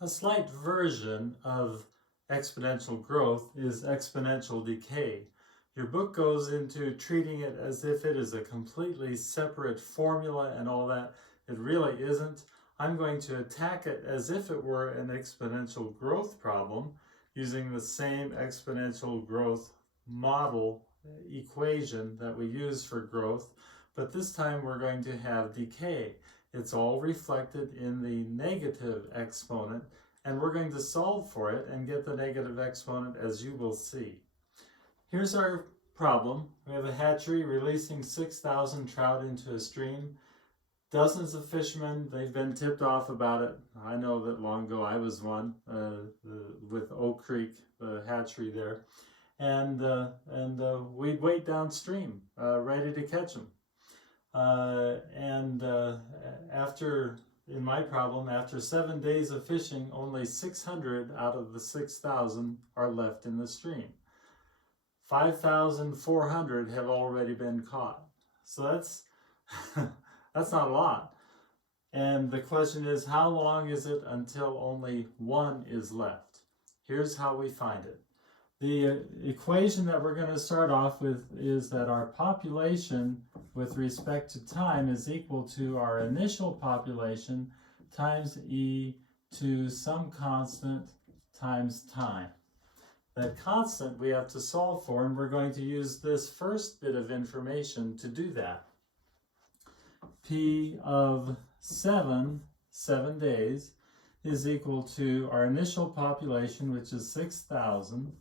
A slight version of exponential growth is exponential decay. Your book goes into treating it as if it is a completely separate formula and all that. It really isn't. I'm going to attack it as if it were an exponential growth problem using the same exponential growth model equation that we use for growth, but this time we're going to have decay. It's all reflected in the negative exponent, and we're going to solve for it and get the negative exponent, as you will see. Here's our problem. We have a hatchery releasing 6,000 trout into a stream. Dozens of fishermen, they've been tipped off about it. I know that long ago I was one with Oak Creek, the hatchery there. And we'd wait downstream, ready to catch them. In my problem, after 7 days of fishing, only 600 out of the 6,000 are left in the stream. 5,400 have already been caught. So that's that's not a lot. And the question is, how long is it until only one is left? Here's how we find it. The equation that we're going to start off with is that our population with respect to time is equal to our initial population times e to some constant times time. That constant we have to solve for, and we're going to use this first bit of information to do that. P of 7 days, is equal to our initial population, which is 6,000.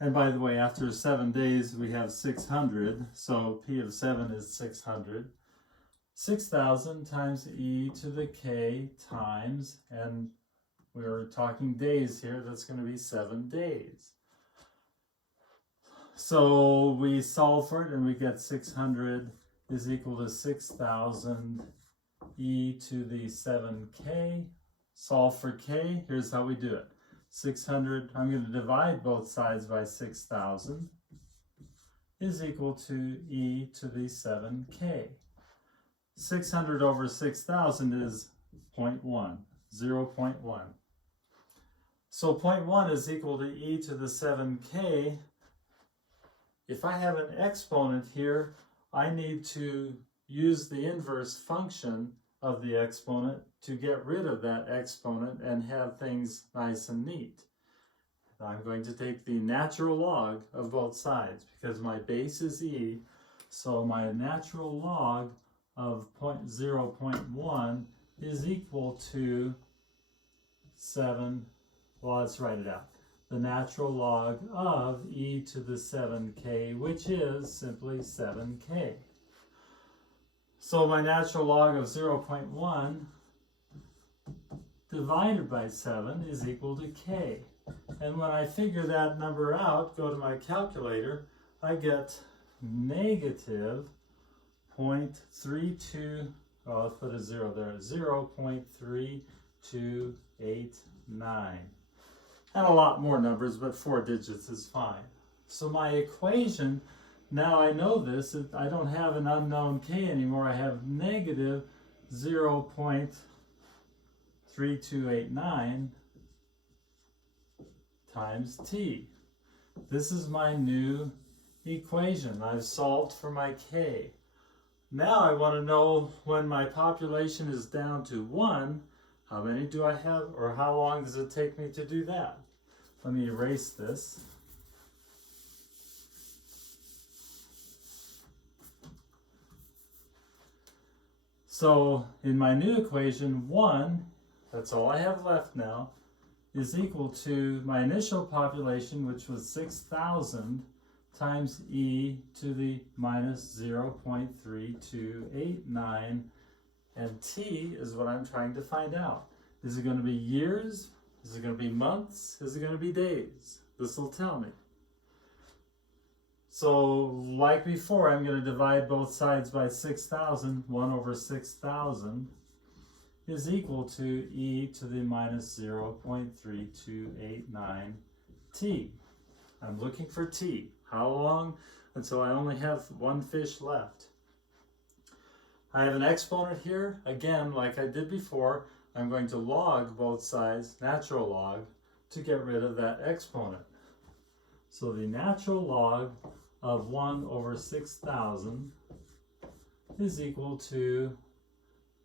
And by the way, after 7 days, we have 600, so P of 7 is 600. 6,000 times e to the k times, and we're talking days here, that's going to be 7 days. So we solve for it, and we get 600 is equal to 6,000 e to the 7k. Solve for k, here's how we do it. 600, I'm going to divide both sides by 6,000, is equal to e to the 7k. 600 over 6,000 is 0.1, 0.1. So 0.1 is equal to e to the 7k. If I have an exponent here, I need to use the inverse function of the exponent to get rid of that exponent and have things nice and neat. I'm going to take the natural log of both sides because my base is e, so my natural log of 0.1 is equal to 7, well, let's write it out. The natural log of e to the 7k, which is simply 7k. So my natural log of 0.1 divided by 7 is equal to k. And when I figure that number out, go to my calculator, I get negative 0.32, oh, let's put a 0 there, 0.3289. And a lot more numbers, but 4 digits is fine. So my equation, now I know this, I don't have an unknown k anymore, I have negative 0.3289 times t. This is my new equation. I've solved for my k. Now I want to know when my population is down to 1, how many do I have, or how long does it take me to do that? Let me erase this. So in my new equation, 1, that's all I have left now, is equal to my initial population, which was 6,000, times e to the minus 0.3289, and t is what I'm trying to find out. Is it going to be years? Is it going to be months? Is it going to be days? This will tell me. So like before, I'm going to divide both sides by 6,000. 1 over 6,000 is equal to e to the minus 0.3289 t. I'm looking for t. How long? Until I only have one fish left. I have an exponent here. Again, like I did before, I'm going to log both sides, natural log, to get rid of that exponent. So the natural log of 1 over 6,000 is equal to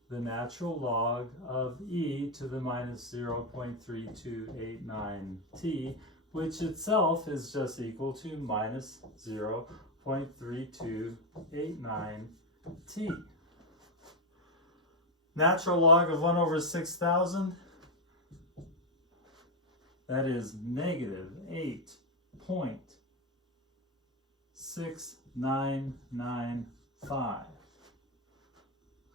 the natural log of e to the minus 0.3289t, which itself is just equal to minus 0.3289t. Natural log of 1 over 6,000, that is negative 8.6995.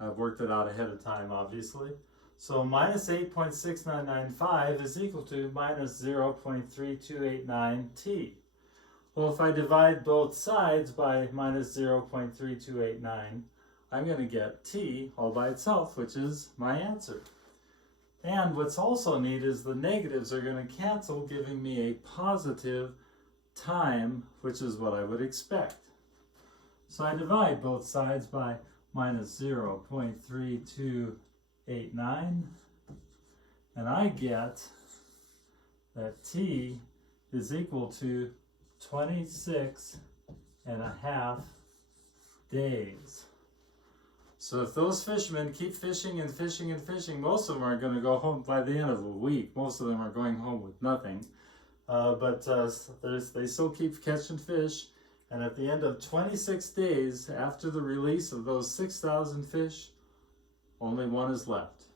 I've worked it out ahead of time, obviously. So minus 8.6995 is equal to minus 0.3289t. Well, if I divide both sides by minus 0.3289, I'm going to get t all by itself, which is my answer. And what's also neat is the negatives are going to cancel, giving me a positive time, which is what I would expect. So I divide both sides by minus 0.3289, and I get that t is equal to 26.5 days. So if those fishermen keep fishing and fishing and fishing, most of them are going to go home by the end of a week. Most of them are going home with nothing. But they still keep catching fish. And at the end of 26 days after the release of those 6,000 fish, only one is left.